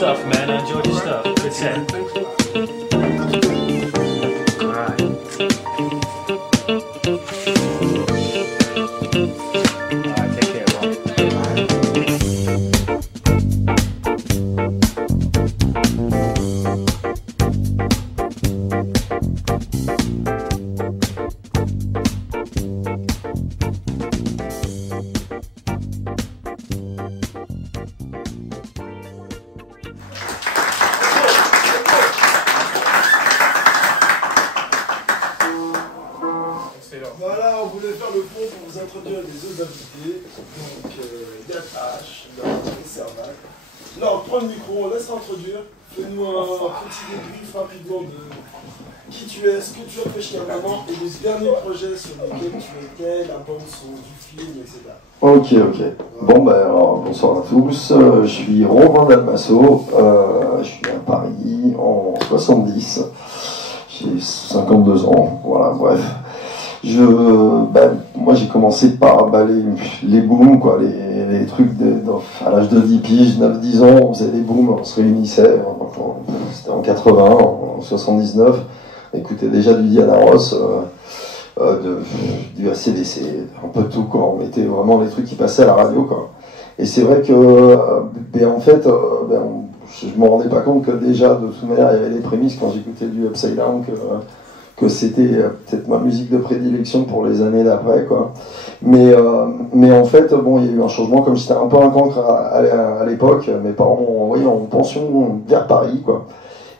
stuff, man. I enjoyed your stuff. Good set. All right. All right, take care, bro. Voilà, on voulait faire le pont pour vous introduire les autres invités. Donc, Gatache, Servac. Alors, prends le micro, on laisse introduire. Fais-nous un petit débrief rapidement de qui tu es, ce que tu as fait chez la maman et les derniers projets sur lesquels tu étais, la bande son du film, etc. Ok. Bon, ben, alors, bonsoir à tous. Je suis Romain Dalmasso. Je suis à Paris en 70. J'ai 52 ans. Voilà, bref. Moi j'ai commencé par les booms, quoi, les trucs à l'âge de 10 piges, 9-10 ans, on faisait des booms, on se réunissait, c'était en 80, en 79, on écoutait déjà du Diana Ross, du AC/DC, un peu de tout, quoi, on mettait vraiment les trucs qui passaient à la radio, quoi. Et c'est vrai que, je me rendais pas compte que déjà, de toute manière, il y avait des prémices quand j'écoutais du Upside Down, que c'était peut-être ma musique de prédilection pour les années d'après, quoi. Mais en fait, bon, il y a eu un changement, comme j'étais un peu un cancre à l'époque, mes parents m'ont envoyé en pension vers Paris, quoi.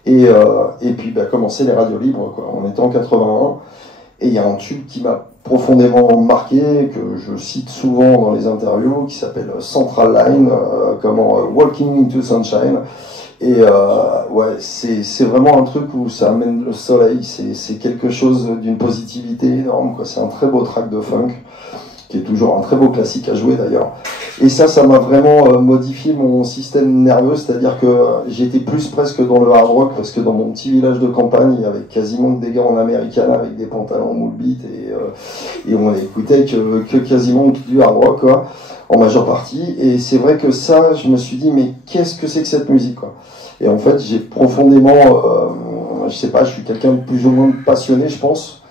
Et puis, commencer les radios libres, quoi. On était en 81, et il y a un tube qui m'a profondément marqué, que je cite souvent dans les interviews, qui s'appelle Central Line, Walking into Sunshine. Et c'est vraiment un truc où ça amène le soleil, c'est quelque chose d'une positivité énorme, quoi. C'est un très beau track de funk, qui est toujours un très beau classique à jouer d'ailleurs. Et ça m'a vraiment modifié mon système nerveux, c'est-à-dire que j'étais plus presque dans le hard rock, parce que dans mon petit village de campagne, il y avait quasiment que des gars en américaine avec des pantalons moule beat, et on écoutait que quasiment du hard rock, quoi, en majeure partie. Et c'est vrai que ça, je me suis dit, mais qu'est-ce que c'est que cette musique, quoi. Et en fait, j'ai profondément, je sais pas, je suis quelqu'un de plus ou moins passionné, je pense.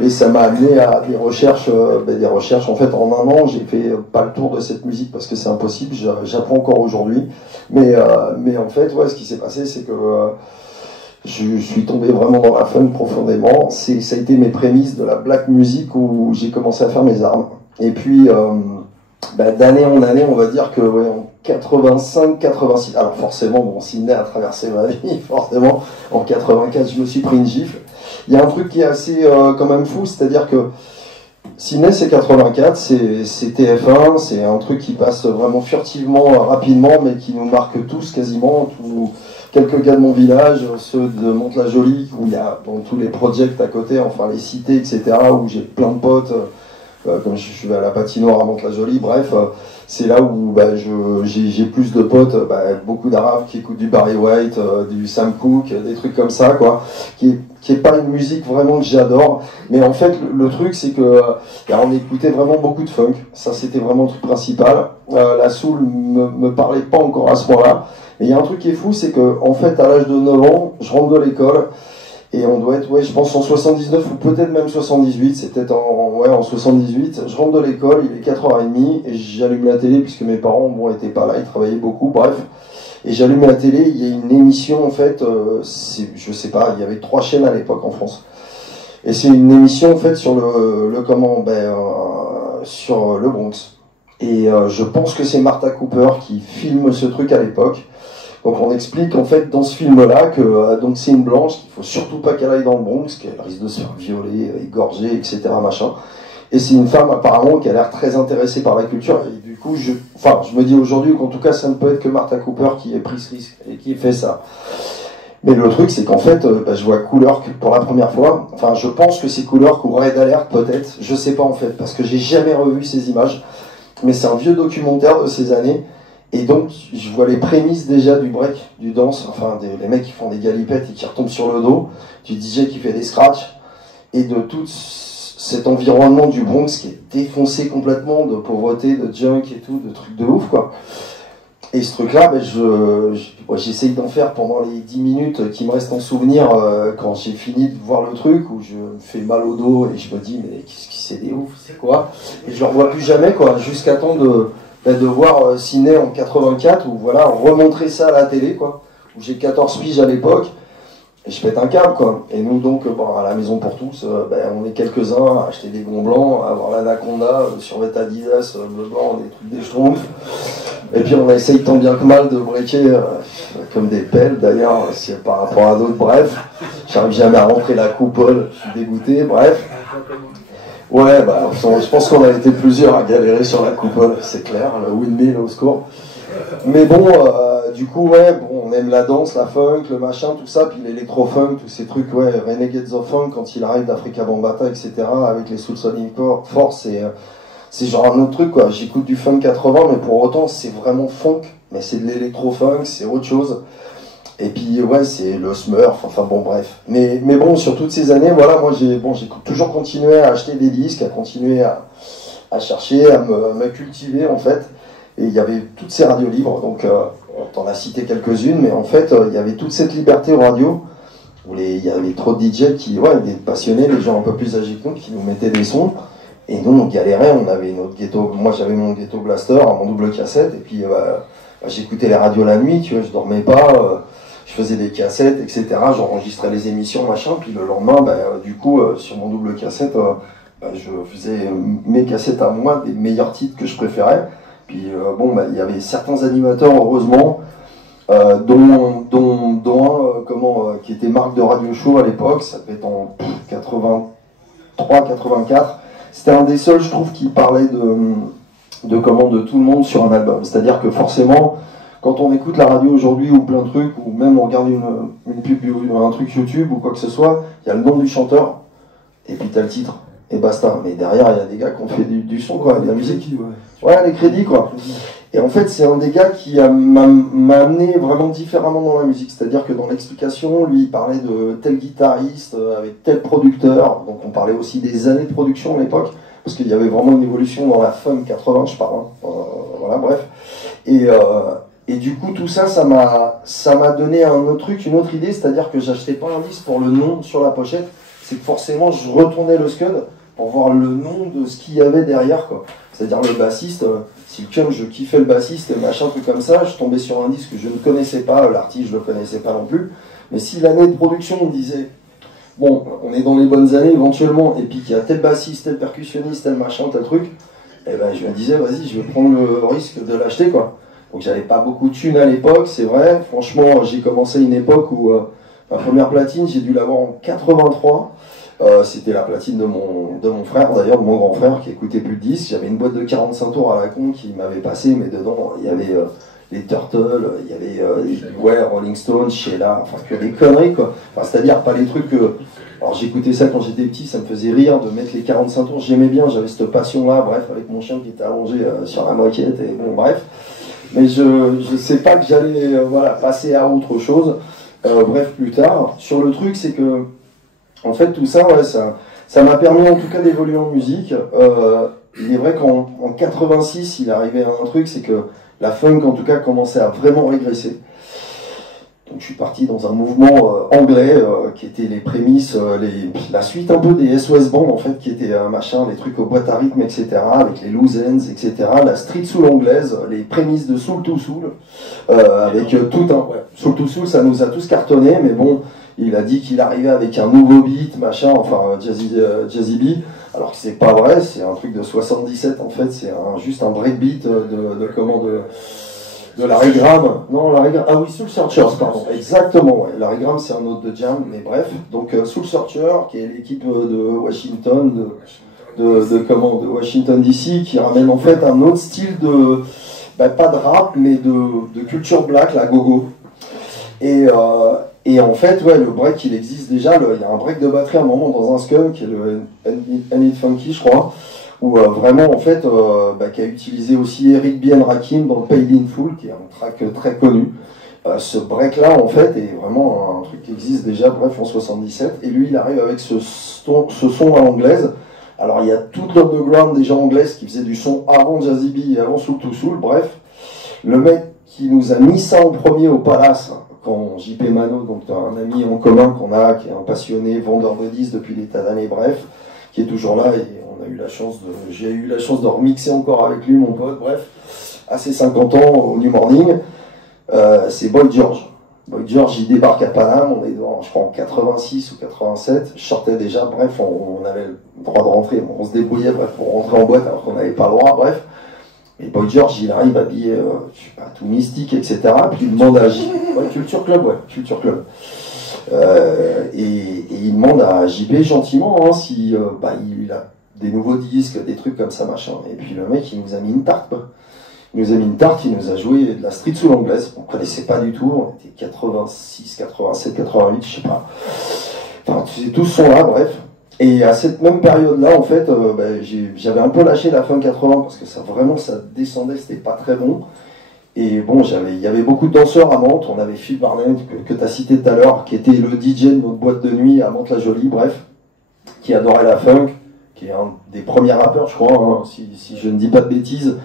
Et ça m'a amené à des recherches. En fait, en un an, j'ai fait pas le tour de cette musique parce que c'est impossible. J'apprends encore aujourd'hui. Mais en fait, ouais, ce qui s'est passé, c'est que je suis tombé vraiment dans la funk profondément. Ça a été mes prémices de la black music où j'ai commencé à faire mes armes. Et puis, d'année en année, on va dire que en 85, 86, alors forcément, bon, Sydney a traversé ma vie, forcément. En 84, je me suis pris une gifle. Il y a un truc qui est assez quand même fou, c'est-à-dire que Sydney, c'est 84, c'est TF1, c'est un truc qui passe vraiment furtivement, rapidement, mais qui nous marque tous quasiment, quelques gars de mon village, ceux de Mantes-la-Jolie, où il y a dans tous les projects à côté, enfin les cités, etc., où j'ai plein de potes, comme je suis à la patinoire à Mantes-la-Jolie, bref, c'est là où j'ai plus de potes, beaucoup d'arabes qui écoutent du Barry White, du Sam Cooke, des trucs comme ça, quoi, qui est pas une musique vraiment que j'adore, mais en fait le truc c'est que on écoutait vraiment beaucoup de funk, ça c'était vraiment le truc principal. La soul me parlait pas encore à ce moment-là, mais il y a un truc qui est fou, c'est que en fait à l'âge de 9 ans, je rentre de l'école. Et on doit être, je pense en 79 ou peut-être même 78, c'est peut-être en 78. Je rentre de l'école, il est 4h30 et j'allume la télé puisque mes parents, étaient pas là, ils travaillaient beaucoup, bref. Et j'allume la télé, il y a une émission en fait, je sais pas, il y avait 3 chaînes à l'époque en France. Et c'est une émission en fait sur sur le Bronx. Et je pense que c'est Martha Cooper qui filme ce truc à l'époque. Donc on explique en fait dans ce film-là que donc c'est une blanche, qu'il faut surtout pas qu'elle aille dans le Bronx, qu'elle risque de se faire violer, égorger, etc. machin. Et c'est une femme apparemment qui a l'air très intéressée par la culture. Et du coup, je me dis aujourd'hui qu'en tout cas ça ne peut être que Martha Cooper qui ait pris ce risque et qui ait fait ça. Mais le truc c'est qu'en fait, je vois Couleur pour la première fois. Enfin, je pense que c'est Couleur ou Red Alert peut-être. Je sais pas en fait parce que j'ai jamais revu ces images. Mais c'est un vieux documentaire de ces années. Et donc, je vois les prémices déjà du break, du dance, enfin, les mecs qui font des galipettes et qui retombent sur le dos, du DJ qui fait des scratchs, et de tout cet environnement du Bronx qui est défoncé complètement, de pauvreté, de junk et tout, de trucs de ouf, quoi. Et ce truc-là, ben, j'essaye d'en faire pendant les 10 minutes qui me restent en souvenir quand j'ai fini de voir le truc, où je me fais mal au dos et je me dis, mais qu'est-ce qui c'est des ouf, c'est quoi? Et je le revois plus jamais, quoi, jusqu'à temps de voir Ciné en 84, où voilà, on remontrait ça à la télé, quoi, où j'ai 14 piges à l'époque. Et je pète un câble, quoi. Et nous, donc, bon, à la maison pour tous, on est quelques-uns à acheter des gonds blancs, à avoir l'Anaconda, survêt Adidas, bleu blanc, des trucs, des schtroumpfs. Et puis on essaye tant bien que mal de breaker comme des pelles, d'ailleurs, c'est par rapport à d'autres, bref. J'arrive jamais à rentrer la coupole, je suis dégoûté, bref. Ouais, bah, je pense qu'on a été plusieurs à galérer sur la coupole, c'est clair, le windmill au secours. Mais bon, du coup, ouais, bon, on aime la danse, la funk, le machin, tout ça, puis l'électro-funk, tous ces trucs, ouais, Renegades of Funk, quand il arrive d'Africa Bambaataa, etc., avec les Soul Sonic Force, c'est genre un autre truc, quoi. J'écoute du funk 80, mais pour autant, c'est vraiment funk, mais c'est de l'électro-funk, c'est autre chose. Et puis, ouais, c'est le Smurf, enfin bon, bref. Mais bon, sur toutes ces années, voilà, moi, j'ai toujours continué à acheter des disques, à continuer à chercher, à me cultiver, en fait. Et il y avait toutes ces radios libres, donc on t'en a cité quelques-unes, mais en fait, il y avait toute cette liberté aux radios, où il y avait trop de DJ qui, ouais, des passionnés, des gens un peu plus âgés que nous, qui nous mettaient des sons, et nous, on galérait, on avait notre ghetto, moi j'avais mon ghetto blaster, mon double cassette, et puis j'écoutais les radios la nuit, tu vois, je dormais pas, je faisais des cassettes, etc., j'enregistrais les émissions, machin, puis le lendemain, du coup, sur mon double cassette, je faisais mes cassettes à moi, des meilleurs titres que je préférais. Puis il y avait certains animateurs, heureusement, dont un qui était Marc de Radio Show à l'époque, ça devait être en 83-84. C'était un des seuls, je trouve, qui parlait de tout le monde sur un album. C'est-à-dire que forcément, quand on écoute la radio aujourd'hui ou plein de trucs, ou même on regarde une pub, un truc YouTube ou quoi que ce soit, il y a le nom du chanteur, et puis t'as le titre. Et basta. Mais derrière, il y a des gars qui ont fait du son, quoi, de la musique. Ouais, les crédits, quoi. Et en fait, c'est un des gars qui m'a amené vraiment différemment dans la musique. C'est-à-dire que dans l'explication, lui, il parlait de tel guitariste avec tel producteur. Donc, on parlait aussi des années de production à l'époque. Parce qu'il y avait vraiment une évolution dans la funk 80, je parle. Voilà, bref. Et du coup, tout ça, ça m'a donné un autre truc, une autre idée. C'est-à-dire que j'achetais pas un disque pour le nom sur la pochette. C'est que forcément, je retournais le scud pour voir le nom de ce qu'il y avait derrière, quoi. C'est-à-dire le bassiste, si le chum, je kiffais le bassiste et machin, truc comme ça, je tombais sur un disque que je ne connaissais pas, l'artiste, je le connaissais pas non plus. Mais si l'année de production me disait, bon, on est dans les bonnes années éventuellement, et puis qu'il y a tel bassiste, tel percussionniste, tel machin, tel truc, et ben je me disais, vas-y, je vais prendre le risque de l'acheter, quoi. Donc j'avais pas beaucoup de thunes à l'époque, c'est vrai. Franchement, j'ai commencé une époque où ma première platine, j'ai dû l'avoir en 83. C'était la platine de mon frère, d'ailleurs, de mon grand frère, qui écoutait plus de disques. J'avais une boîte de 45 tours à la con qui m'avait passé, mais dedans, il y avait les Turtles, il y avait Rolling Stones, Sheila, enfin que des conneries, quoi. Enfin, c'est-à-dire pas les trucs que... Alors j'écoutais ça quand j'étais petit, ça me faisait rire de mettre les 45 tours, j'aimais bien, j'avais cette passion-là, bref, avec mon chien qui était allongé sur la moquette, et bon, bref. Mais je sais pas que j'allais passer à autre chose, bref, plus tard. Sur le truc, c'est que en fait, tout ça, ouais, ça m'a permis en tout cas d'évoluer en musique. Il est vrai qu'en 86, il arrivait à un truc, c'est que la funk, en tout cas, commençait à vraiment régresser. Donc je suis parti dans un mouvement anglais qui était les prémices, la suite un peu des SOS Band, en fait, qui était machin, les trucs aux boîtes à rythme, etc., avec les loose ends, etc., la street soul anglaise, les prémices de Soul to Soul, avec tout un... Ouais, Soul to Soul, ça nous a tous cartonné, mais bon... Il a dit qu'il arrivait avec un nouveau beat, machin, enfin Jazzy B, alors que c'est pas vrai, c'est un truc de 77 en fait, c'est juste un breakbeat de Larry Graham. Non, Larry Graham, ah oui, Soul Searchers, pardon, exactement, ouais. Larry Graham c'est un autre de Jam, mais bref, donc Soul Searchers, qui est l'équipe de Washington, de Washington DC, qui ramène en fait un autre style de, pas de rap, mais de culture black, la go-go. Et en fait, ouais, le break, il existe déjà. Il y a un break de batterie à un moment dans un Skunk, qui est le And It Funky, je crois, où vraiment, en fait, qui a utilisé aussi Eric B. and Rakim dans Paid in Full, qui est un track très connu. Ce break-là, en fait, est vraiment un truc qui existe déjà, bref, en 77. Et lui, il arrive avec ce son à l'anglaise. Alors, il y a toute l'underground des gens anglaises qui faisaient du son avant Jazzy B et avant Soul to Soul, bref. Le mec qui nous a mis ça en premier au Palace, quand JP Mano, donc un ami en commun qu'on a, qui est un passionné vendeur de disques depuis des tas d'années, bref, qui est toujours là, et j'ai eu la chance de remixer encore avec lui, mon pote, bref, à ses 50 ans au New Morning, c'est Boy George. Boy George, il débarque à Paname, on est dans, je crois, en 86 ou 87, je sortais déjà, bref, on avait le droit de rentrer, on se débrouillait, bref, pour rentrer en boîte alors qu'on n'avait pas le droit, bref. Et Boy George, il arrive habillé, je sais pas, tout mystique, etc. Puis il demande à Culture Club, Culture Club. Et il demande à JB gentiment, hein, si il a des nouveaux disques, des trucs comme ça, machin. Et puis le mec, il nous a mis une tarte, quoi. Il nous a mis une tarte, il nous a joué de la street sous l'anglaise. On ne connaissait pas du tout, on était 86, 87, 88, je sais pas. Enfin, tous sont là, bref. Et à cette même période-là, en fait, j'avais un peu lâché la fin 80 parce que ça descendait, c'était pas très bon. Et bon, il y avait beaucoup de danseurs à Mantes. On avait Phil Barnett, que tu as cité tout à l'heure, qui était le DJ de notre boîte de nuit à Mantes-la-Jolie, bref, qui adorait la funk, qui est un des premiers rappeurs, je crois, hein, si je ne dis pas de bêtises,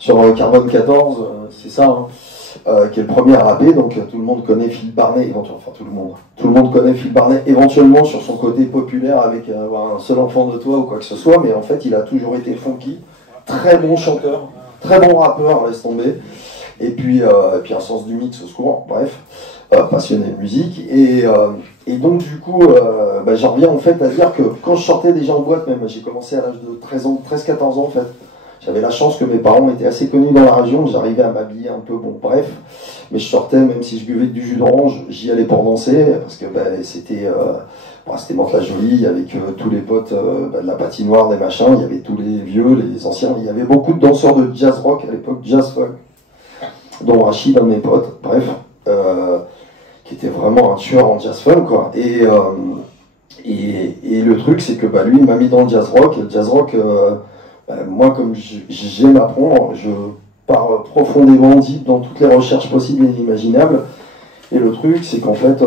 sur Carbone 14, c'est ça, hein, qui est le premier à rapper. Donc tout le monde connaît Phil Barnet, éventuellement, enfin tout le monde connaît Phil Barnet éventuellement sur son côté populaire avec un seul enfant de toi ou quoi que ce soit, mais en fait il a toujours été funky, très bon chanteur, très bon rappeur, laisse tomber. Et puis un sens du mix au secours, bref, passionné de musique. Et donc du coup, j'en reviens en fait à dire que quand je sortais déjà en boîte, même j'ai commencé à l'âge de 13-14 ans en fait, j'avais la chance que mes parents étaient assez connus dans la région, j'arrivais à m'habiller un peu, bon bref, mais je sortais, même si je buvais du jus d'orange, j'y allais pour danser, parce que c'était Mantes-la-Jolie, avec tous les potes de la patinoire, des machins, il y avait tous les vieux, les anciens, il y avait beaucoup de danseurs de jazz rock à l'époque, jazz funk, dont Rachid, un de mes potes, bref, qui était vraiment un tueur en jazz funk, quoi. Et le truc, c'est que lui, il m'a mis dans le jazz rock. Et le jazz rock, moi, comme j'aime apprendre, je pars profondément deep dans toutes les recherches possibles et inimaginables. Et le truc, c'est qu'en fait,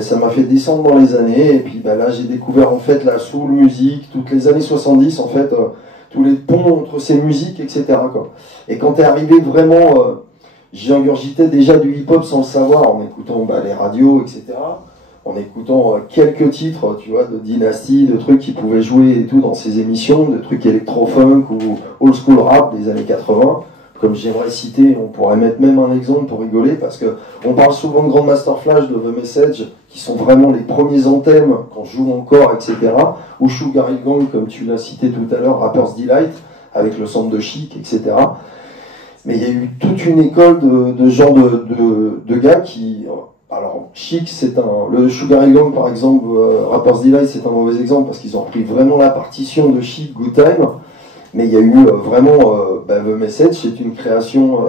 ça m'a fait descendre dans les années. Et puis là, j'ai découvert en fait la soul music, toutes les années 70, en fait, tous les ponts entre ces musiques, etc., quoi. Et quand t'es arrivé vraiment... J'ingurgitais déjà du hip-hop sans le savoir, en écoutant les radios, etc. En écoutant quelques titres, tu vois, de Dynasty, de trucs qui pouvaient jouer et tout dans ces émissions, de trucs électro-funk ou old school rap des années 80. Comme j'aimerais citer, on pourrait mettre même un exemple pour rigoler, parce que on parle souvent de Grandmaster Flash, de The Message, qui sont vraiment les premiers anthèmes quand je joue encore, etc. Ou Sugar Hill Gang, comme tu l'as cité tout à l'heure, Rapper's Delight, avec le sample de Chic, etc. Mais il y a eu toute une école de gens de gars qui... Alors, Chic, le Sugar Hill Gang, par exemple, Rapper's Delight, c'est un mauvais exemple, parce qu'ils ont repris vraiment la partition de Chic, Good Time. Mais il y a eu vraiment... The Message, c'est une création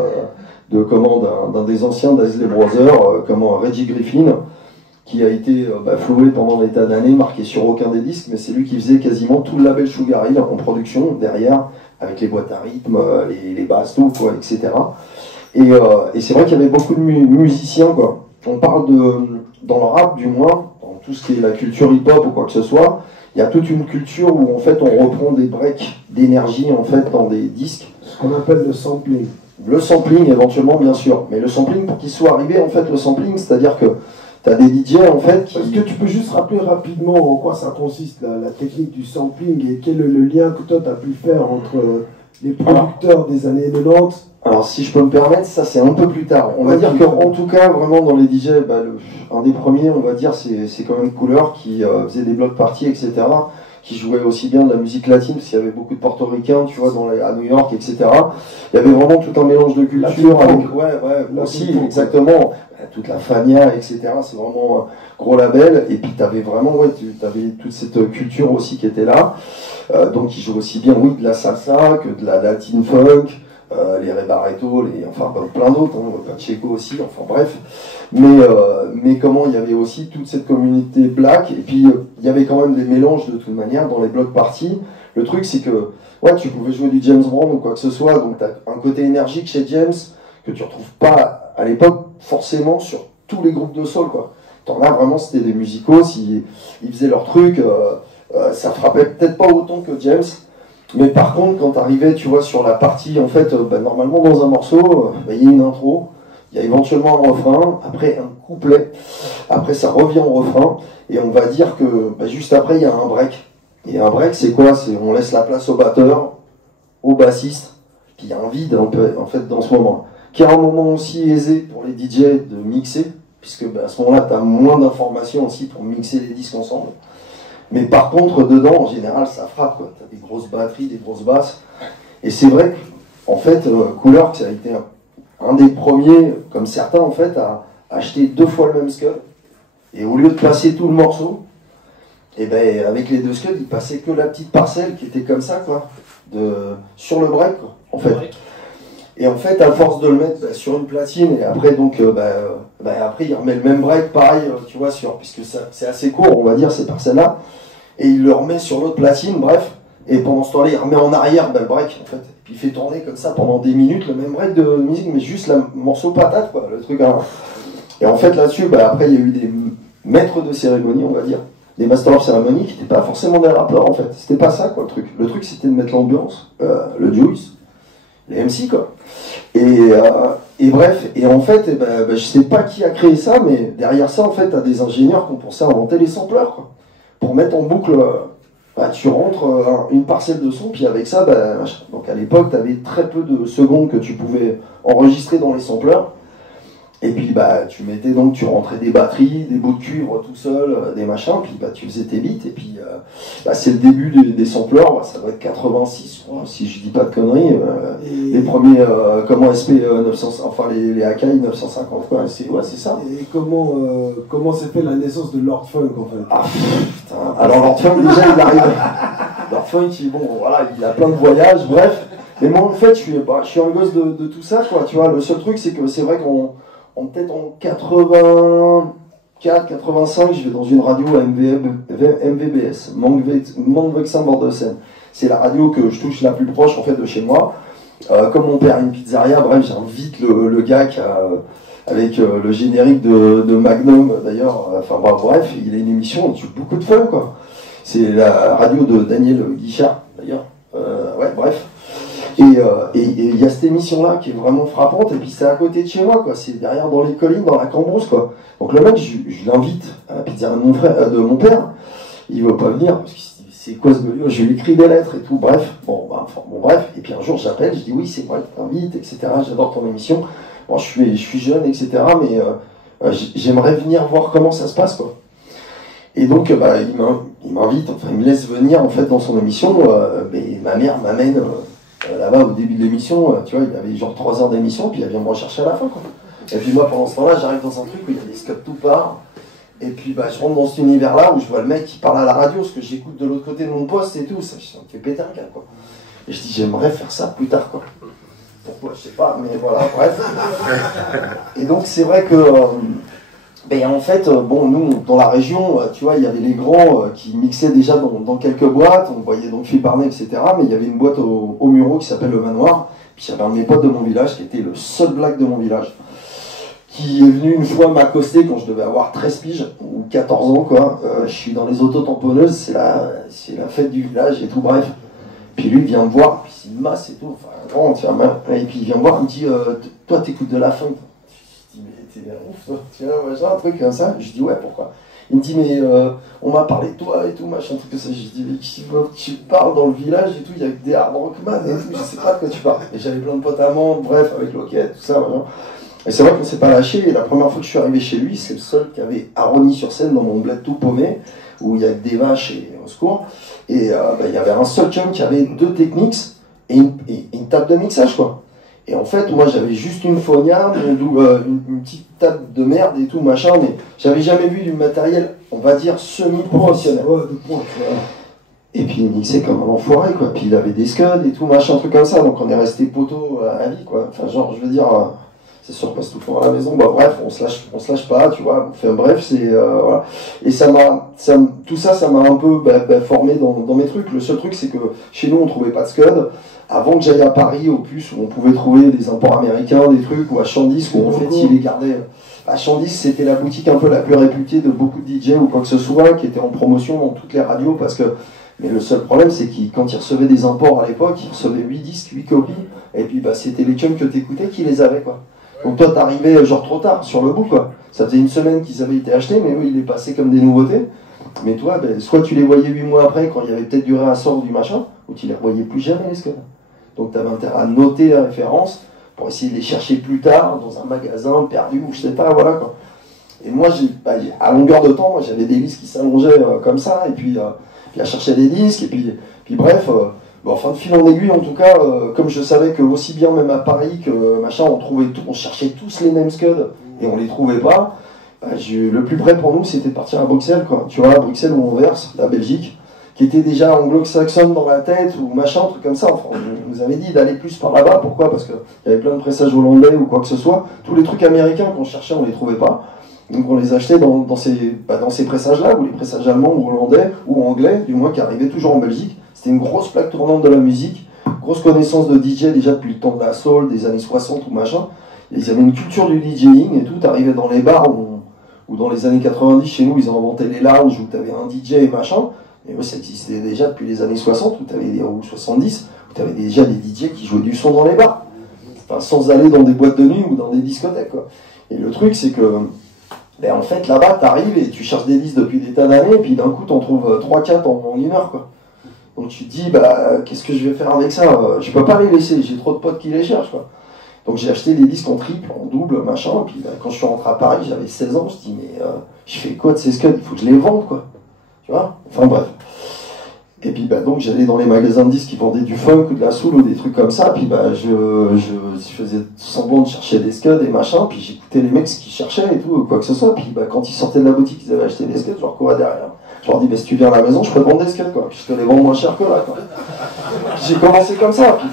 d'un des anciens d'Isley Brothers, Reggie Griffin, qui a été floué pendant des tas d'années, marqué sur aucun des disques, mais c'est lui qui faisait quasiment tout le label Sugar Hill en production, derrière, avec les boîtes à rythme, les basses, tout, quoi, etc. Et c'est vrai qu'il y avait beaucoup de musiciens, quoi. On parle dans le rap, du moins, dans tout ce qui est la culture hip-hop ou quoi que ce soit, il y a toute une culture où, en fait, on reprend des breaks d'énergie, en fait, dans des disques. Ce qu'on appelle le sampling. Le sampling, éventuellement, bien sûr. Mais le sampling, pour qu'il soit arrivé, en fait, le sampling, c'est-à-dire que t'as des DJ, en fait, qui... Est-ce que tu peux juste rappeler rapidement en quoi ça consiste, la technique du sampling, et quel est le lien que toi tu as pu faire entre les producteurs des années 90? Alors, si je peux me permettre, ça c'est un peu plus tard. On va dire qu'en tout cas, vraiment dans les DJ, un des premiers, on va dire, c'est quand même Couleur, qui faisait des block parties, etc., qui jouait aussi bien de la musique latine, parce qu'il y avait beaucoup de portoricains, tu vois, à New York, etc. Il y avait vraiment tout un mélange de culture avec, aussi, exactement, toute la Fania, etc. C'est vraiment un gros label. Et puis t'avais vraiment, t'avais toute cette culture aussi qui était là. Donc qui joue aussi bien, de la salsa que de la latine funk, les Ray Barretto, plein d'autres, Pacheco aussi, enfin bref. Mais comment il y avait aussi toute cette communauté black, et puis il y avait quand même des mélanges de toute manière dans les block parties. Le truc c'est que tu pouvais jouer du James Brown ou quoi que ce soit, donc t'as un côté énergique chez James que tu retrouves pas à l'époque forcément sur tous les groupes de soul, quoi. T'en as vraiment, c'était des musicos, ils faisaient leur truc, ça frappait peut-être pas autant que James, Mais par contre, quand tu arrivais, tu vois, sur la partie, en fait, normalement dans un morceau, il y a une intro, il y a éventuellement un refrain, après un couplet, après ça revient au refrain, et on va dire que juste après, il y a un break. Et un break, c'est quoi? C'est on laisse la place au batteur, au bassiste, puis il y a un vide un peu, en fait, dans ce moment. Qui est un moment aussi aisé pour les DJ de mixer, puisque à ce moment-là, tu as moins d'informations aussi pour mixer les disques ensemble. Mais par contre, dedans, en général, ça frappe, quoi. Tu as des grosses batteries, des grosses basses. Et c'est vrai qu'en fait, Couleur, ça a été un des premiers, comme certains, en fait, à acheter 2 fois le même scud. Et au lieu de passer tout le morceau, et ben avec les 2 scuds, il passait que la petite parcelle qui était comme ça, quoi, sur le break, quoi, en fait. Et en fait, à force de le mettre sur une platine, et après, donc, après, il remet le même break, pareil, tu vois, puisque c'est assez court, on va dire, ces parcelles-là, et il le remet sur l'autre platine, bref, et pendant ce temps-là, il remet en arrière le break, en fait. Et puis il fait tourner comme ça pendant des minutes le même break de musique, mais juste le morceau patate, quoi, le truc. Hein. Et en fait, là-dessus, après, il y a eu des maîtres de cérémonie, on va dire, des masters of cérémonie qui n'étaient pas forcément des rappeurs, en fait. C'était pas ça, quoi, le truc. Le truc, c'était de mettre l'ambiance, le juice, les MC, quoi. Et bref, et en fait, je sais pas qui a créé ça, mais derrière ça, en fait, t'as des ingénieurs qui ont pensé à inventer les sampleurs, quoi. Pour mettre en boucle, tu rentres une parcelle de son, puis avec ça, donc à l'époque, t'avais très peu de secondes que tu pouvais enregistrer dans les sampleurs. Et puis tu mettais donc, tu rentrais des batteries, des bouts de cuivre tout seul, des machins, puis tu faisais tes beats, et puis c'est le début des sampleurs, ça doit être 86, je crois, si je dis pas de conneries, les premiers, comment SP 900, enfin les Akai 950, quoi, c'est ça. Et comment s'est fait la naissance de Lord Funk, en fait? Ah putain, alors Lord Funk, déjà il arrive, Lord Funk, il a plein de voyages, bref, mais moi en fait, je suis un gosse de tout ça, quoi, tu vois, le seul truc c'est que c'est vrai qu'on peut-être en 84, 85, je vais dans une radio MVBS, Mont-Vexin bord de Seine. C'est la radio que je touche la plus proche en fait de chez moi. Comme mon père a une pizzeria, bref, j'invite le gars avec le générique de Magnum d'ailleurs. Bref, il a une émission, tu beaucoup de fun, quoi. C'est la radio de Daniel Guichard d'ailleurs. Bref. Et il y a cette émission-là qui est vraiment frappante, et puis c'est à côté de chez moi, quoi. C'est derrière dans les collines, dans la Cambrousse, quoi. Donc le mec, je l'invite à la pizzeria de mon père. Il veut pas venir, parce que c'est quoi ce gars? Je lui écris des lettres et tout, bref. Bref. Et puis un jour, j'appelle, je dis oui, c'est moi qui t'invite, etc. J'adore ton émission. Bon, je suis jeune, etc. Mais j'aimerais venir voir comment ça se passe, quoi. Et donc, il m'invite, enfin, il me laisse venir, en fait, dans son émission. Ma mère m'amène... là-bas au début de l'émission, tu vois, il y avait genre 3 heures d'émission, puis elle vient me rechercher à la fin, quoi. Et puis moi, pendant ce temps-là, j'arrive dans un truc où il y a des scuds tout part, et puis je rentre dans cet univers-là où je vois le mec qui parle à la radio, ce que j'écoute de l'autre côté de mon poste et tout, ça me fait péter un câble, quoi. Et je dis, j'aimerais faire ça plus tard, quoi. Pourquoi, je sais pas, mais voilà, bref. Et donc c'est vrai que... en fait, nous, dans la région, tu vois, il y avait les grands qui mixaient déjà dans quelques boîtes, on voyait donc Phil Barnet, etc. Mais il y avait une boîte au Muro qui s'appelle Le Manoir, puis j'avais un de mes potes de mon village qui était le seul black de mon village, qui est venu une fois m'accoster quand je devais avoir 13 piges, ou 14 ans, quoi. Je suis dans les auto-tamponneuses, c'est la fête du village et tout, bref. Puis lui, il vient me voir, puis il me masse et tout, enfin, grand, tu vois, et puis il vient me voir, il me dit, toi, t'écoutes de la funk. Tu vois, un truc comme ça. Je dis ouais, pourquoi? Il me dit mais on m'a parlé de toi et tout, machin, truc comme ça. Je dis mais qui tu parles dans le village et tout, il y a que des hard rockman et tout, je sais pas de quoi tu parles. Et j'avais plein de potes à moi, bref, avec Loquette, tout ça, machin. Et c'est vrai qu'on s'est pas lâché, et la première fois que je suis arrivé chez lui, c'est le seul qui avait Arony-sur-Seine dans mon bled tout paumé, où il y a que des vaches et au secours. Et il y avait un seul chum qui avait 2 techniques et une table de mixage, quoi. Et en fait, moi, j'avais juste une phoniarde, une petite table de merde et tout, machin, mais j'avais jamais vu du matériel, on va dire, semi-professionnel. Et puis, il mixait comme un enfoiré, quoi. Puis, il avait des scuds et tout, machin, truc comme ça. Donc, on est resté poteau à vie, quoi. Enfin, genre, je veux dire, c'est sûr, on passe tout le temps à la maison. Bref, on se lâche pas, tu vois. Enfin, bref, c'est, voilà. Et tout ça, ça m'a un peu formé dans mes trucs. Le seul truc, c'est que chez nous, on trouvait pas de scud. Avant que j'aille à Paris, au plus, où on pouvait trouver des imports américains, des trucs, ou à Chandis, où en fait, ils les gardaient. À Chandis, c'était la boutique un peu la plus réputée de beaucoup de DJ ou quoi que ce soit, qui était en promotion dans toutes les radios, parce que Mais le seul problème, c'est que quand ils recevaient des imports à l'époque, ils recevaient 8 disques, 8 copies, et puis bah, c'était les chums que t'écoutais qui les avaient, quoi. Donc toi, t'arrivais genre trop tard sur le bout, quoi. Ça faisait une semaine qu'ils avaient été achetés, mais eux, ils les passaient comme des nouveautés. Mais toi, ben, soit tu les voyais 8 mois après, quand il y avait peut-être du réassort du machin, ou tu les revoyais plus jamais, les scuds. Donc tu avais intérêt à noter les références pour essayer de les chercher plus tard dans un magasin perdu, ou je sais pas, voilà, quoi. Et moi, à longueur de temps, j'avais des listes qui s'allongeaient comme ça, et puis à chercher des disques, et puis bref, enfin de fil en aiguille, en tout cas, comme je savais que aussi bien même à Paris que machin, on cherchait tous les mêmes scuds, et on les trouvait pas. Le plus près pour nous, c'était de partir à Bruxelles, quoi. Tu vois, à Bruxelles ou Anvers, la Belgique, qui était déjà anglo-saxonne dans la tête, ou machin, un truc comme ça. Enfin, on nous avait dit d'aller plus par là-bas. Pourquoi? Parce qu'il y avait plein de pressages hollandais ou quoi que ce soit. Tous les trucs américains qu'on cherchait, on les trouvait pas. Donc on les achetait dans ces pressages-là, ou les pressages allemands ou hollandais, ou anglais, du moins, qui arrivaient toujours en Belgique. C'était une grosse plaque tournante de la musique, grosse connaissance de DJ déjà depuis le temps de la soul, des années 60 ou machin. Ils avaient une culture du DJing et tout, t'arrivais dans les bars où dans les années 90, chez nous, ils ont inventé les lounges où t'avais un DJ et machin. Et eux, ça existait déjà depuis les années 60, ou 70, où t'avais déjà des DJ qui jouaient du son dans les bars. Enfin, sans aller dans des boîtes de nuit ou dans des discothèques, quoi. Et le truc, c'est que, ben, en fait, là-bas, t'arrives et tu cherches des disques depuis des tas d'années, et puis d'un coup, t'en trouves 3-4 en une heure, quoi. Donc tu te dis, bah, qu'est-ce que je vais faire avec ça? Je peux pas les laisser, j'ai trop de potes qui les cherchent, quoi. Donc j'ai acheté des disques en triple, en double, machin, et puis quand je suis rentré à Paris, j'avais 16 ans, je me dis, mais je fais quoi de ces scuds? Il faut que je les vende, quoi. Tu vois? Enfin bref. Et puis donc j'allais dans les magasins de disques qui vendaient du funk ou de la soul ou des trucs comme ça, puis je faisais semblant de chercher des scuds et machin, puis j'écoutais les mecs qui cherchaient et tout, quoi que ce soit, puis quand ils sortaient de la boutique, ils avaient acheté des scuds, je leur courais derrière. Je leur dis, si tu viens à la maison, je peux te vendre des scuds, quoi, puisque les vends moins cher que là, quoi. J'ai commencé comme ça, puis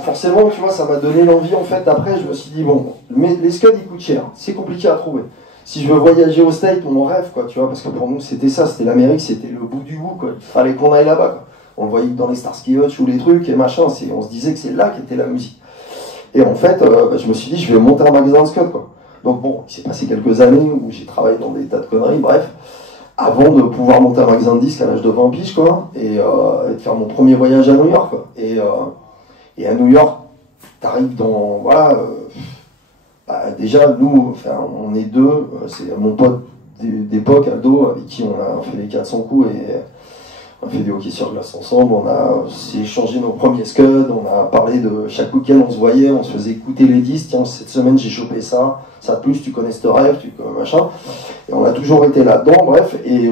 forcément, tu vois, ça m'a donné l'envie, en fait, après, je me suis dit, bon, mais les scuds, ils coûtent cher, c'est compliqué à trouver. Si je veux voyager au States, mon rêve, quoi, tu vois, parce que pour nous, c'était ça, c'était l'Amérique, c'était le bout du bout, quoi. Il fallait qu'on aille là-bas, quoi. On le voyait dans les Starsky Hutch ou les trucs, et machin, on se disait que c'est là qu'était la musique. Et en fait, je me suis dit, je vais monter un magasin de scuds, quoi. Donc bon, il s'est passé quelques années où j'ai travaillé dans des tas de conneries, bref, avant de pouvoir monter un magasin de disques à l'âge de 20 piges, quoi, et de faire mon premier voyage à New York, quoi. Et à New York, t'arrives dans, voilà, déjà, nous, enfin, on est deux, c'est mon pote d'époque, Aldo, avec qui on a fait les 400 coups et on a fait du hockey sur glace ensemble, s'est échangé nos premiers scuds, on a parlé de chaque week-end, on se voyait, on se faisait écouter les disques, tiens, cette semaine j'ai chopé ça te plus, tu connais ce rêve, machin, et on a toujours été là-dedans, bref, et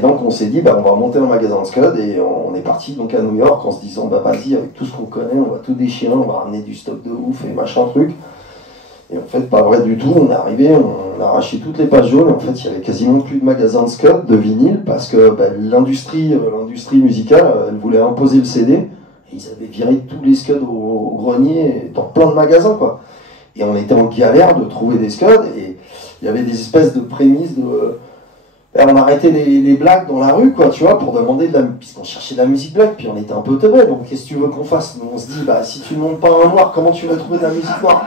donc on s'est dit, on va monter un magasin de scuds, et on est parti donc à New York en se disant, vas-y, avec tout ce qu'on connaît, on va tout déchirer, on va ramener du stock de ouf et machin truc. Et en fait, pas vrai du tout, on est arrivé, on a arraché toutes les pages jaunes, et en fait, il y avait quasiment plus de magasins de scuds, de vinyle, parce que l'industrie musicale, elle voulait imposer le CD, et ils avaient viré tous les scuds au grenier, dans plein de magasins, quoi. Et on était en galère de trouver des scuds, et il y avait des espèces de prémices de... on arrêtait les blagues dans la rue, quoi, tu vois, pour demander puisqu'on cherchait de la musique black, puis on était un peu teubés, donc qu'est-ce que tu veux qu'on fasse? Nous, on se dit, si tu ne montes pas un noir, comment tu vas trouver de la musique noire?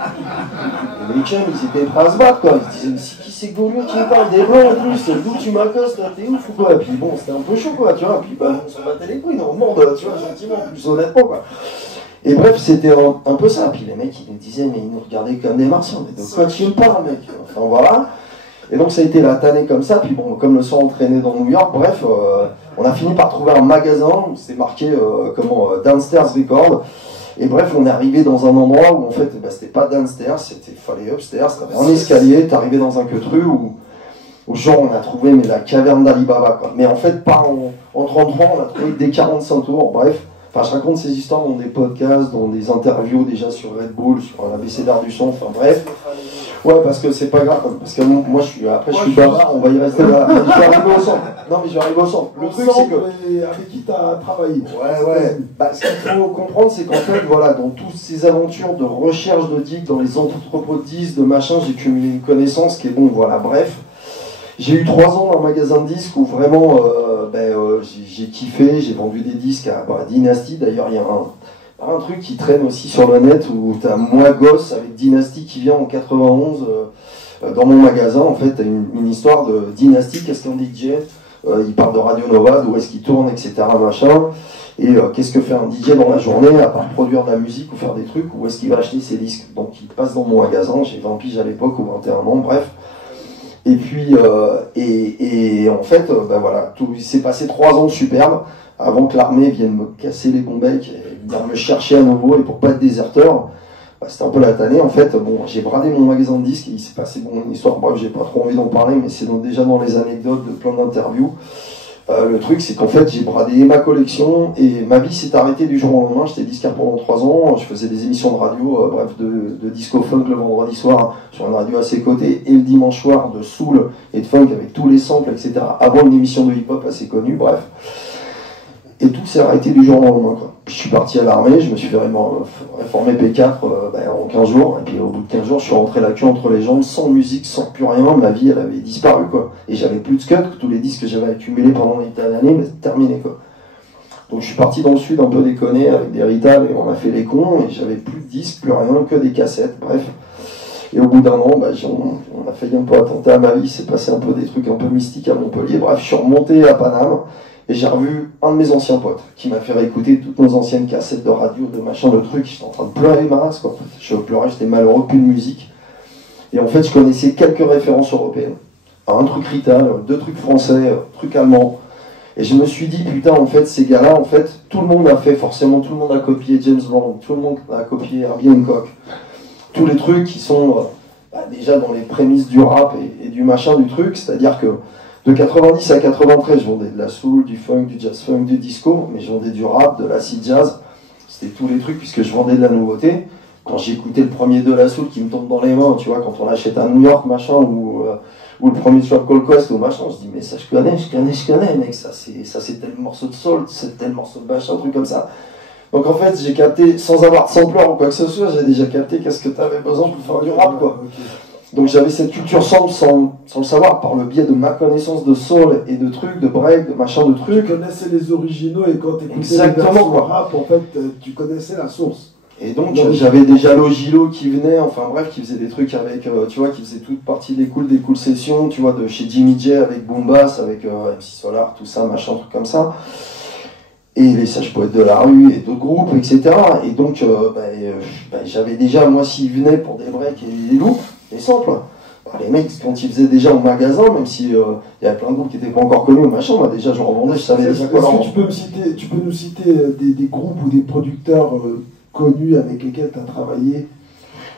Et les chums, ils étaient prêts à se battre, quoi, ils se disaient, mais c'est qui c'est Gaulieu qui me parle des blancs en plus, d'où tu m'accostes, t'es ouf ou quoi? Et puis bon, c'était un peu chaud, quoi, tu vois, puis on s'en battait les couilles, on demande, tu vois, gentiment, plus honnêtement, quoi. Et bref, c'était un peu ça, puis les mecs, ils nous disaient, mais ils nous regardaient comme des martiens, mais de quoi tu me parles, mec? Enfin, voilà. Et donc ça a été la tannée comme ça, puis bon, comme le sang entraîné dans New York, bref, on a fini par trouver un magasin où c'est marqué Downstairs Record, et bref, on est arrivé dans un endroit où en fait, c'était pas downstairs, fallait upstairs, t'avais un escalier, t'arrivais dans un queutru où genre on a trouvé la caverne d'Alibaba, quoi. Mais en fait, pas en 33, on a trouvé des 45 tours, bref. Enfin, je raconte ces histoires dans des podcasts, dans des interviews déjà sur Red Bull, sur l'ABCDR du son, enfin bref. Ouais, parce que c'est pas grave, parce que moi je suis bavard, on va y rester là. Mais je vais arriver au centre. Non, mais je vais arriver au centre. Le truc, c'est que. Avec qui t'as travaillé? Ouais. Ce qu'il faut comprendre, c'est qu'en fait, voilà, dans toutes ces aventures de recherche de disques, dans les entrepôts de disques, de machin, j'ai cumulé une connaissance qui est bon, voilà, bref. J'ai eu 3 ans dans un magasin de disques où vraiment j'ai kiffé, j'ai vendu des disques à Dynasty. D'ailleurs, il y a un truc qui traîne aussi sur le net où t'as moi gosse avec Dynasty qui vient en 91 dans mon magasin. En fait, t'as une histoire de Dynasty, qu'est-ce qu'un DJ? il parle de Radio Nova, d'où est-ce qu'il tourne, etc. machin. Et qu'est-ce que fait un DJ dans la journée, à part produire de la musique ou faire des trucs, où est-ce qu'il va acheter ses disques? Donc il passe dans mon magasin, j'ai 20 piges à l'époque, ou 21 ans, bref. Et puis, en fait, ben voilà, il s'est passé 3 ans superbes, avant que l'armée vienne me casser les bons becs, et venir me chercher à nouveau, et pour pas être déserteur, bah, c'était un peu la tannée, en fait. Bon, j'ai bradé mon magasin de disques, et il s'est passé une histoire, bref, j'ai pas trop envie d'en parler, mais c'est déjà dans les anecdotes de plein d'interviews. Le truc, c'est qu'en fait, j'ai bradé ma collection et ma vie s'est arrêtée du jour au lendemain. J'étais disquaire pendant 3 ans. Je faisais des émissions de radio, bref, de disco funk le vendredi soir sur une radio à ses côtés et le dimanche soir de soul et de funk avec tous les samples, etc. Avant une émission de hip-hop assez connue, bref. Et tout s'est arrêté du jour au lendemain, quoi. Puis je suis parti à l'armée, je me suis fait réformer P4 en 15 jours. Et puis au bout de 15 jours, je suis rentré la queue entre les jambes, sans musique, sans plus rien. Ma vie, elle avait disparu, quoi. Et j'avais plus de scud, tous les disques que j'avais accumulés pendant les tas d'années, mais c'était terminé, quoi. Donc je suis parti dans le sud un peu déconné avec des Rital et on a fait les cons et j'avais plus de disques, plus rien, que des cassettes, bref. Et au bout d'un an, on a failli un peu attenter à ma vie, c'est passé un peu des trucs un peu mystiques à Montpellier. Bref, je suis remonté à Paname. Et j'ai revu un de mes anciens potes qui m'a fait réécouter toutes nos anciennes cassettes de radio, de machin, de trucs. J'étais en train de pleurer ma race, quoi. Je pleurais, j'étais malheureux, plus de musique. Et en fait, je connaissais quelques références européennes. Un truc Rital, 2 trucs français, trucs allemands. Et je me suis dit, putain, en fait, ces gars-là, en fait, tout le monde a fait, forcément, tout le monde a copié James Brown, tout le monde a copié Herbie Hancock. Tous les trucs qui sont déjà dans les prémices du rap et du machin, du truc, c'est-à-dire que de 90 à 93, je vendais de la soul, du funk, du jazz funk, du disco, mais je vendais du rap, de l'acid jazz, c'était tous les trucs puisque je vendais de la nouveauté. Quand j'écoutais le premier de la soul qui me tombe dans les mains, tu vois, quand on achète à New York, machin, ou le premier Tribe Called Quest, ou machin, je dis, mais ça je connais, mec, ça c'est tel morceau de soul, c'est tel morceau de machin, un truc comme ça. Donc en fait, j'ai capté, sans avoir de sampler ou quoi que ce soit, j'ai déjà capté qu'est-ce que tu avais besoin pour faire du rap, quoi. Okay. Donc j'avais cette culture sans le savoir, par le biais de ma connaissance de soul et de trucs, de break, de machin, de trucs. Tu connaissais les originaux et quand tu écoutais les versions rap, en fait, tu connaissais la source. Et donc j'avais déjà Logilo qui venait, enfin bref, qui faisait des trucs avec, tu vois, qui faisait toute partie des cool sessions, tu vois, de chez Jimmy J avec Boom Bass, avec MC Solar, tout ça, machin, truc comme ça. Et les sages poètes de la rue et d'autres groupes, etc. Et donc j'avais déjà, moi, s'ils venaient pour des breaks et des loops, des samples, les mecs, quand ils faisaient déjà au magasin, même si il y avait plein de groupes qui n'étaient pas encore connus, machin, moi déjà je revendais, je savais déjà quoi. Est-ce que tu peux nous citer des groupes ou des producteurs connus avec lesquels tu as travaillé?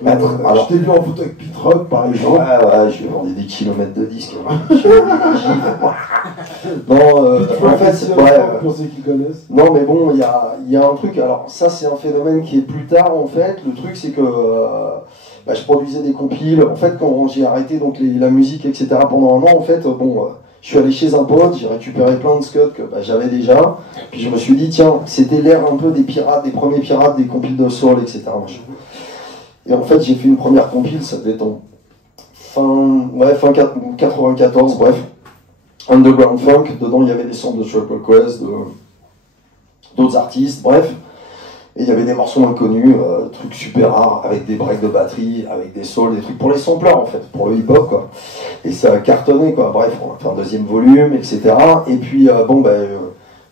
Alors, je t'ai vu en photo avec Pete Rock, par exemple. Ouais, je lui ai vendu des kilomètres de disques. Non, en fait, pour ceux qui connaissent. Non, mais bon, il y a un truc. Alors, ça, c'est un phénomène qui est plus tard, en fait. Le truc, c'est que je produisais des compiles. En fait, quand j'ai arrêté donc la musique, etc., pendant un an, en fait, je suis allé chez un pote, j'ai récupéré plein de scuds que j'avais déjà. Puis je me suis dit, tiens, c'était l'ère un peu des pirates, des premiers pirates, des compiles de soul, etc. Et en fait, j'ai fait une première compile, ça devait être en fin 94, bref. Underground Funk, dedans il y avait des samples de Tribe Called Quest, d'autres artistes, bref. Et il y avait des morceaux inconnus, trucs super rares, avec des breaks de batterie, avec des souls, des trucs pour les sampleurs en fait, pour le hip-hop quoi. Et ça a cartonné quoi, bref, on a fait un deuxième volume, etc. Et puis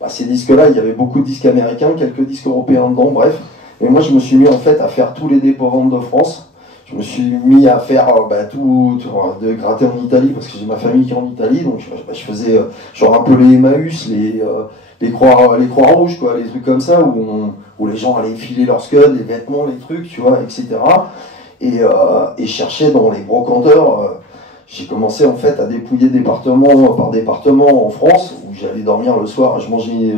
ces disques-là, il y avait beaucoup de disques américains, quelques disques européens dedans, bref. Et moi, je me suis mis en fait à faire tous les dépôts-ventes de France. Je me suis mis à faire de gratter en Italie parce que j'ai ma famille qui est en Italie, donc je faisais genre un peu les Emmaüs, les croix rouges, quoi, les trucs comme ça où les gens allaient filer leurs scuds, les vêtements, les trucs, tu vois, etc. Et chercher dans les brocanteurs. J'ai commencé en fait à dépouiller département par département en France où j'allais dormir le soir, je mangeais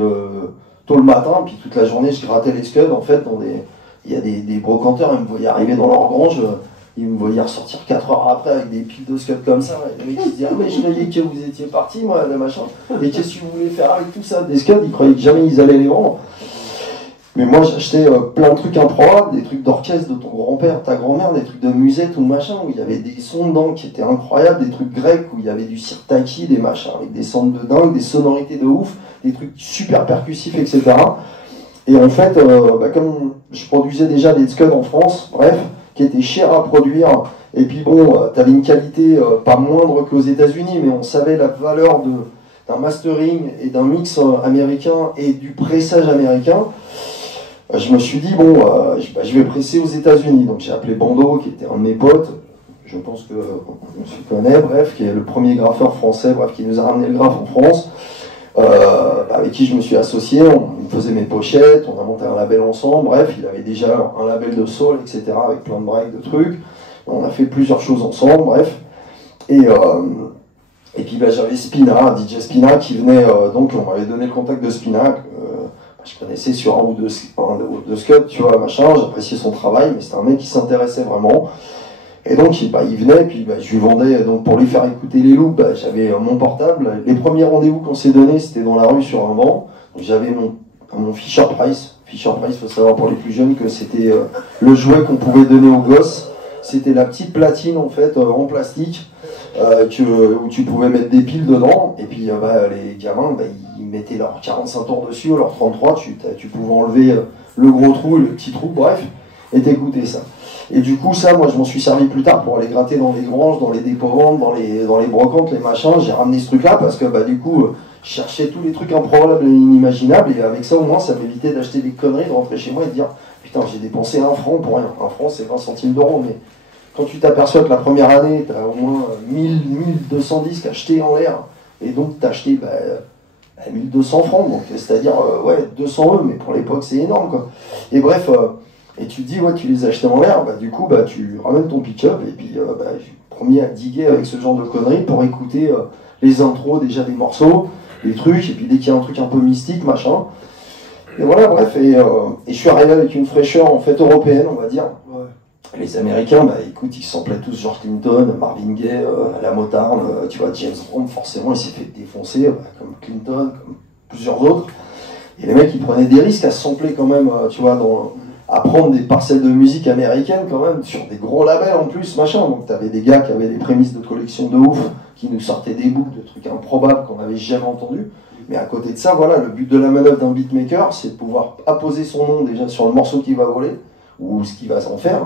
tôt le matin, puis toute la journée je grattais les scuds en fait il y a des brocanteurs, ils me voyaient arriver dans leur grange, ils me voyaient ressortir 4 heures après avec des piles de scuds comme ça, et les mecs ils se disaient ah mais je croyais que vous étiez partis moi, le machin, et qu'est-ce que vous voulez faire avec tout ça, des scuds, ils croyaient que jamais ils allaient les vendre. Mais moi j'achetais plein de trucs improbables, des trucs d'orchestre de ton grand-père, ta grand-mère, des trucs de musette ou machin, où il y avait des sons dedans qui étaient incroyables, des trucs grecs où il y avait du sirtaki, des machins avec des sons de dingue, des sonorités de ouf, des trucs super percussifs, etc. Et en fait, comme je produisais déjà des scuds en France, bref, qui étaient chers à produire, et puis bon, t'avais une qualité pas moindre qu'aux États-Unis, mais on savait la valeur d'un mastering et d'un mix américain et du pressage américain, je me suis dit, bon, je vais presser aux États-Unis. Donc j'ai appelé Bando, qui était un de mes potes, je pense qu'on se connaît, bref, qui est le premier graffeur français, bref, qui nous a ramené le graphe en France, avec qui je me suis associé, on faisait mes pochettes, on a monté un label ensemble, bref, il avait déjà un label de soul, etc., avec plein de breaks, de trucs. On a fait plusieurs choses ensemble, bref. Et puis j'avais Spina, DJ Spina, qui venait, donc on m'avait donné le contact de Spina, je connaissais sur un ou deux scuds, tu vois, machin, j'appréciais son travail, mais c'était un mec qui s'intéressait vraiment. Et donc il venait, puis je lui vendais, donc pour lui faire écouter les loops, j'avais mon portable. Les premiers rendez-vous qu'on s'est donnés, c'était dans la rue sur un banc. J'avais mon Fisher Price. Fisher Price, faut savoir pour les plus jeunes que c'était le jouet qu'on pouvait donner aux gosses. C'était la petite platine en fait, en plastique, où tu pouvais mettre des piles dedans, et puis les gamins, ils mettaient leurs 45 tours dessus, ou leurs 33, tu pouvais enlever le gros trou et le petit trou, bref, et t'écoutais ça. Et du coup, ça, moi, je m'en suis servi plus tard pour aller gratter dans les granges, dans les dépôt-ventes, dans les brocantes, les machins. J'ai ramené ce truc-là parce que, du coup, je cherchais tous les trucs improbables et inimaginables, et avec ça, au moins, ça m'évitait d'acheter des conneries, de rentrer chez moi et de dire putain, j'ai dépensé 1 franc pour rien. 1 franc, c'est 20 centimes d'euros, mais quand tu t'aperçois que la première année, tu as au moins 1200 disques achetés en l'air, et donc tu as acheté 1200 francs, donc c'est-à-dire 200 euros, mais pour l'époque, c'est énorme, quoi. Et bref. Et tu te dis, tu les as achetés en l'air, du coup, tu ramènes ton pitch-up, et puis, je suis premier à diguer avec ce genre de conneries pour écouter les intros déjà des morceaux, les trucs, et puis dès qu'il y a un truc un peu mystique, machin. Et voilà, bref, et je suis arrivé avec une fraîcheur, en fait, européenne, on va dire. Ouais. Les Américains, écoute, ils samplaient tous George Clinton, Marvin Gaye, la Motown, tu vois, James Brown, forcément, il s'est fait défoncer, comme Clinton, comme plusieurs autres. Et les mecs, ils prenaient des risques à se sampler quand même, tu vois, à prendre des parcelles de musique américaine quand même, sur des gros labels en plus, machin. Donc t'avais des gars qui avaient des prémices de collection de ouf, qui nous sortaient des boucles de trucs improbables qu'on n'avait jamais entendus. Mais à côté de ça, voilà, le but de la manœuvre d'un beatmaker, c'est de pouvoir apposer son nom déjà sur le morceau qu'il va voler, ou ce qu'il va en faire.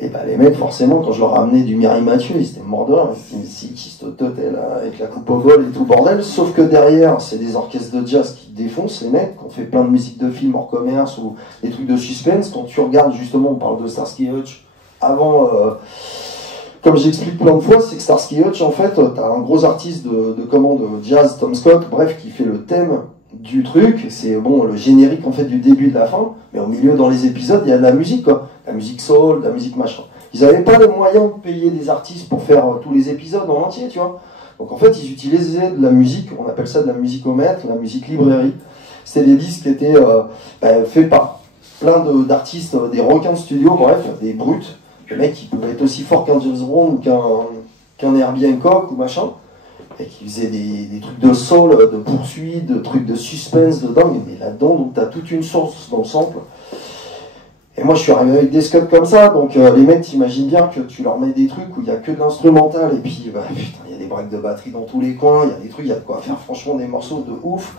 Et les mecs, forcément, quand je leur ramenais du Mireille Mathieu, ils étaient morts de rire. Ils disaient, c'est qui ce totel avec la coupe au bol et tout bordel. Sauf que derrière, c'est des orchestres de jazz qui défoncent les mecs, qui ont fait plein de musique de film hors commerce ou des trucs de suspense. Quand tu regardes, justement, on parle de Starsky Hutch avant. Comme j'explique plein de fois, c'est que Starsky Hutch, en fait, t'as un gros artiste de jazz, Tom Scott, bref, qui fait le thème du truc. C'est le générique en fait du début et de la fin, mais au milieu dans les épisodes il y a de la musique, quoi, la musique soul, de la musique machin. Ils n'avaient pas les moyens de payer des artistes pour faire tous les épisodes en entier, tu vois. Donc en fait ils utilisaient de la musique, on appelle ça de la musicomètre, la musique librairie. C'était des disques qui étaient faits par plein d'artistes, des requins de studio, bref, des brutes, des mecs qui pouvaient être aussi forts qu'un James Brown ou qu'un Herbie Hancock ou machin. Et qui faisait des trucs de soul, de poursuite, de trucs de suspense, de dingue, mais là-dedans, donc t'as toute une source dans le sample. Et moi, je suis arrivé avec des scuds comme ça, donc les mecs, t'imagines bien que tu leur mets des trucs où il y a que de l'instrumental, et puis, putain, il y a des breaks de batterie dans tous les coins, il y a des trucs, il y a de quoi faire, franchement, des morceaux de ouf.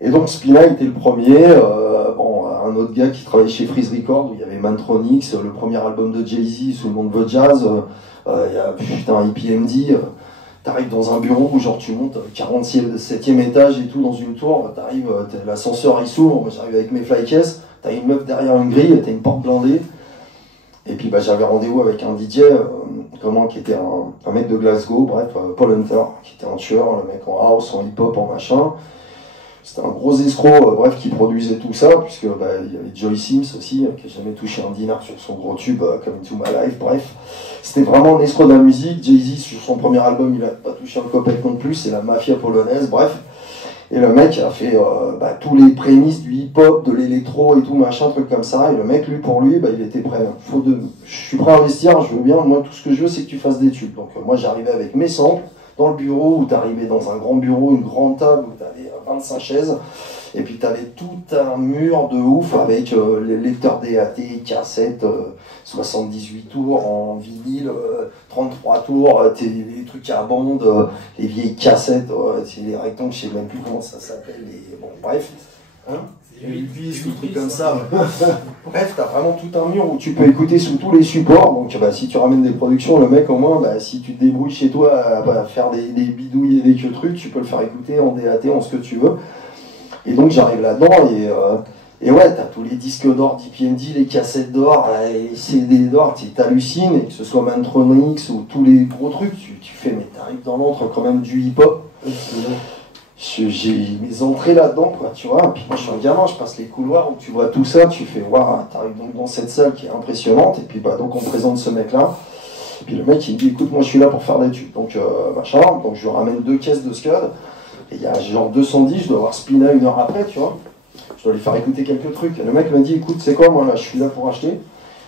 Et donc, Spina était le premier, un autre gars qui travaillait chez Freeze Records, où il y avait Mantronix, le premier album de Jay-Z sous le nom de The Jazz, il y a, EPMD, t'arrives dans un bureau où genre tu montes 47e étage et tout dans une tour, t'arrives, l'ascenseur il s'ouvre, moi j'arrive avec mes flycases, t'as une meuf derrière une grille, t'as une porte blindée, et puis j'avais rendez-vous avec un DJ, qui était un mec de Glasgow, bref, Paul Hunter, qui était un tueur, le mec en house, en hip-hop, en machin. C'était un gros escroc, qui produisait tout ça, puisque il y avait Joey Sims aussi, qui n'a jamais touché un dinar sur son gros tube, Come To My Life, bref. C'était vraiment un escroc de la musique. Jay-Z, sur son premier album, il n'a pas touché un copec non plus, c'est la mafia polonaise, bref. Et le mec a fait tous les prémices du hip-hop, de l'électro et tout, machin, truc comme ça. Et le mec, pour lui, il était prêt. Je suis prêt à investir, je veux bien, moi tout ce que je veux, c'est que tu fasses des tubes. Donc moi j'arrivais avec mes samples, dans le bureau, où t'arrivais dans un grand bureau, une grande table, où t'avais 25 chaises, et puis t'avais tout un mur de ouf avec les lecteurs DAT, cassettes, 78 tours en vinyle, 33 tours, les trucs à bande, les vieilles cassettes, les rectangles, je sais même plus comment ça s'appelle, bon bref. Hein, Elvis, des trucs comme ça. Bref, t'as vraiment tout un mur où tu peux écouter sous tous les supports. Donc bah, si tu ramènes des productions, le mec au moins, bah, si tu te débrouilles chez toi à faire des bidouilles et des trucs, tu peux le faire écouter en DAT, en ce que tu veux. Et donc j'arrive là-dedans et ouais, t'as tous les disques d'or d'EPMD, les cassettes d'or, les CD d'or, t'hallucines, et que ce soit Mantronix ou tous les gros trucs, tu fais, mais t'arrives dans l'antre quand même du hip-hop. J'ai mes entrées là-dedans, quoi, tu vois. Puis moi, je suis un gamin, je passe les couloirs où tu vois tout ça, tu fais, waouh, t'arrives donc dans cette salle qui est impressionnante, et puis bah, donc on présente ce mec-là. Puis le mec, il me dit, écoute, moi, je suis là pour faire des tubes. Donc, machin, donc je lui ramène 2 caisses de Scud, et il y a genre 210, je dois avoir Spina 1 heure après, tu vois. Je dois lui faire écouter quelques trucs. Et le mec m'a dit, écoute, c'est quoi, moi, là, je suis là pour acheter.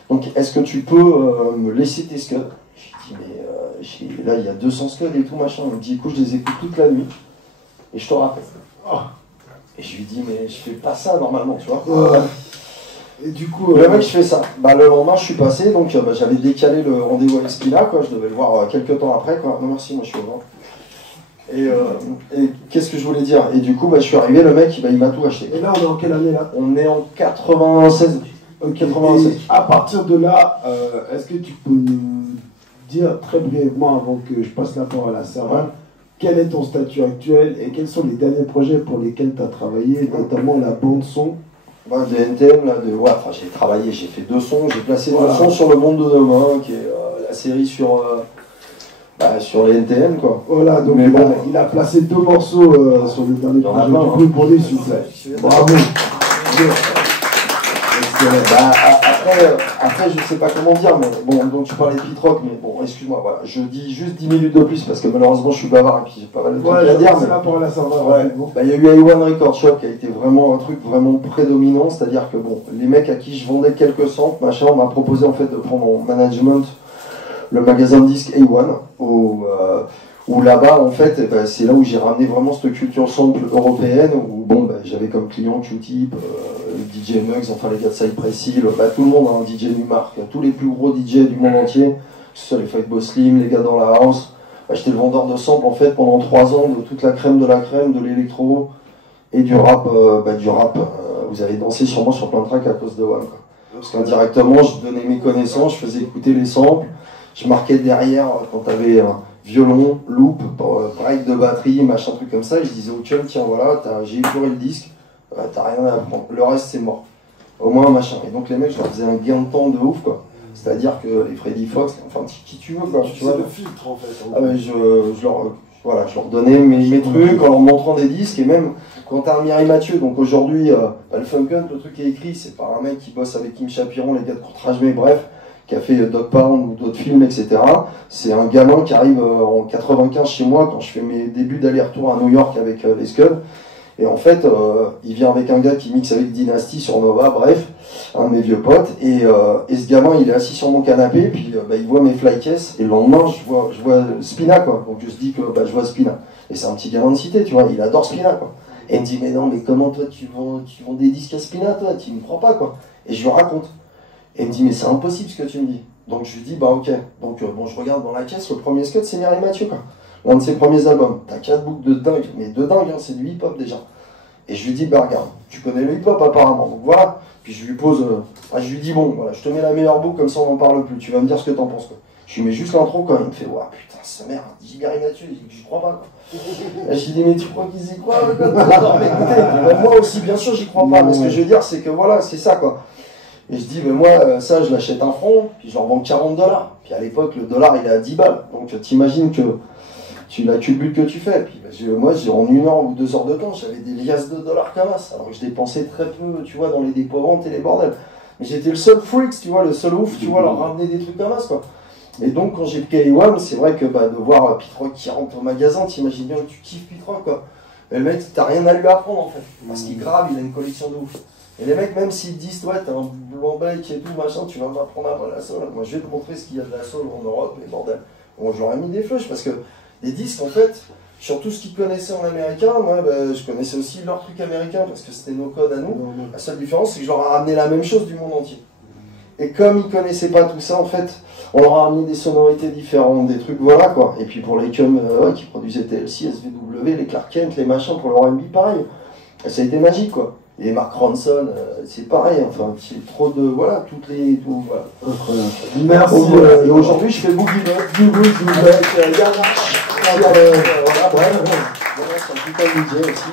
Donc, est-ce que tu peux me laisser tes Scud? Je lui dis, mais là, il y a 200 Scud et tout, machin. Il me dit, écoute, je les écoute toute la nuit. Et je te rappelle. Oh. Et je lui dis, mais je fais pas ça normalement, tu vois. Et du coup. Le mec, je fais ça. Bah, le lendemain, je suis passé, donc bah, j'avais décalé le rendez-vous avec Spina, quoi. Je devais le voir quelques temps après, quoi. Non, merci, moi je suis au vent. Et qu'est-ce que je voulais dire? Et du coup, bah, je suis arrivé, le mec, bah, il m'a tout acheté. Et là, on est en quelle année là? On est en 96. 96. Et à partir de là, est-ce que tu peux nous dire très brièvement, avant que je passe la parole à Sarah, quel est ton statut actuel et quels sont les derniers projets pour lesquels tu as travaillé, notamment la bande-son? Bah, des NTM, là, ouais, enfin, j'ai travaillé, j'ai fait 2 sons, j'ai placé 2 sons sur Le Monde de Demain, qui est la série sur les NTM, quoi. Voilà, donc il a placé 2 morceaux sur le dernier projet. Du coup, pour lui, s'il vous plaît. Bravo. Après, je sais pas comment dire, mais bon, donc tu parlais de Pete Rock, mais bon, excuse-moi, voilà, je dis juste 10 minutes de plus parce que malheureusement je suis bavard et puis j'ai pas mal de trucs à dire. C'est là pour la savoir. Il y a eu A1 Record Shop qui a été vraiment un truc vraiment prédominant, c'est-à-dire que bon, les mecs à qui je vendais quelques samples, machin, on m'a proposé en fait de prendre en management le magasin de disques A1, où là-bas, en fait, c'est là où j'ai ramené vraiment cette culture sample européenne, où bon, j'avais comme client Q-Tip, DJ Muggs, enfin les gars de Cypress Hill, tout le monde, hein, DJ Numark, tous les plus gros DJ du monde entier, que ce soit les Fatboy Slim, les gars dans la house. J'étais le vendeur de samples en fait pendant 3 ans de toute la crème, de l'électro et du rap. Vous avez dansé sûrement sur plein de tracks à cause de One, quoi. Parce qu'indirectement, je donnais mes connaissances, je faisais écouter les samples, je marquais derrière quand t'avais violon, loop, break de batterie, machin, truc comme ça, et je disais au chum, tiens voilà, j'ai épuré le disque, t'as rien à apprendre, le reste c'est mort. Au moins machin. Et donc les mecs, je leur faisais un gain de temps de ouf, quoi. C'est-à-dire que les Freddy Fox, enfin qui tu veux, quoi. Tu vois le filtre en fait. Ah, mais je leur donnais mes trucs en leur montrant des disques, et même quand t'as un Mireille Mathieu, donc aujourd'hui, le Funk'Hunt, le truc qui est écrit, c'est par un mec qui bosse avec Kim Chapiron, les gars de Courtrage, mais bref, qui a fait Dog Pound ou d'autres films, etc. C'est un gamin qui arrive en 95 chez moi quand je fais mes débuts d'aller-retour à New York avec les Scuds. Et en fait, il vient avec un gars qui mixe avec Dynasty sur Nova, bref, un de mes vieux potes. Et ce gamin, il est assis sur mon canapé, puis il voit mes flycases, et le lendemain, je vois Spina, quoi. Donc je me dis que je vois Spina. Et c'est un petit gamin de cité, tu vois, il adore Spina, quoi. Et il me dit, mais non, mais comment toi, tu vends des disques à Spina, toi, tu me crois pas, quoi. Et je lui raconte. Et il me dit, mais c'est impossible ce que tu me dis. Donc je lui dis, ok. Donc je regarde dans la caisse, le premier Scud, c'est Mireille Mathieu, quoi. L'un de ses premiers albums. T'as 4 boucles de dingue, mais de dingue, hein, c'est du hip-hop déjà. Et je lui dis, regarde, tu connais le hip-hop apparemment, donc voilà. Puis je lui pose, je lui dis, bon, voilà, je te mets la meilleure boucle, comme ça on n'en parle plus, tu vas me dire ce que t'en penses, quoi. Je lui mets juste l'intro, quand il me fait, ouais, putain, sa mère, dis Mireille Mathieu, j'y crois pas, quoi. Et je lui dis, mais tu crois qu'ils y croient, quoi? Non, mais écoutez, moi aussi, bien sûr, j'y crois pas, mais ce que je veux dire, c'est que voilà, c'est ça, quoi. Et je dis, mais moi, ça, je l'achète un franc, puis je leur vends $40. Puis à l'époque, le dollar, il est à 10 balles. Donc t'imagines que tu la culbutes que tu fais. Puis moi, en 1 heure ou 2 heures de temps, j'avais des liasses de dollars comme ça. Alors que je dépensais très peu, tu vois, dans les dépôts-ventes et les bordels. Mais j'étais le seul freak, tu vois, le seul ouf, tu vois, leur ramener des trucs comme ça, quoi. Et donc, quand j'ai pris A1, c'est vrai que de voir Pete Rock qui rentre au magasin, t'imagines bien que tu kiffes Pete Rock, quoi. Et le mec, t'as rien à lui apprendre, en fait. Parce qu'il grave, il a une collection de ouf. Et les mecs, même s'ils te disent, ouais, t'as un blanc bec et tout, machin, tu vas m'apprendre à moi la soul. Moi, je vais te montrer ce qu'il y a de la soul en Europe, et bordel. Bon, j'aurais mis des flèches, parce que les disques, en fait, surtout ce qu'ils connaissaient en américain, moi, je connaissais aussi leurs trucs américains, parce que c'était nos codes à nous. La seule différence, c'est que je leur ai ramené la même chose du monde entier. Et comme ils connaissaient pas tout ça, en fait, on leur a ramené des sonorités différentes, des trucs, voilà, quoi. Et puis pour les cum qui produisaient TLC, SVW, les Clark Kent, les machins, pour leur R&B, pareil. Et ça a été magique, quoi. Et Mark Ronson, c'est pareil, enfin, c'est trop de. Voilà, toutes les. Tout, voilà. Incroyable. Merci. Et aujourd'hui, je fais Boogie Note. Avec Yann Arch. Voilà, c'est un putain de DJ aussi.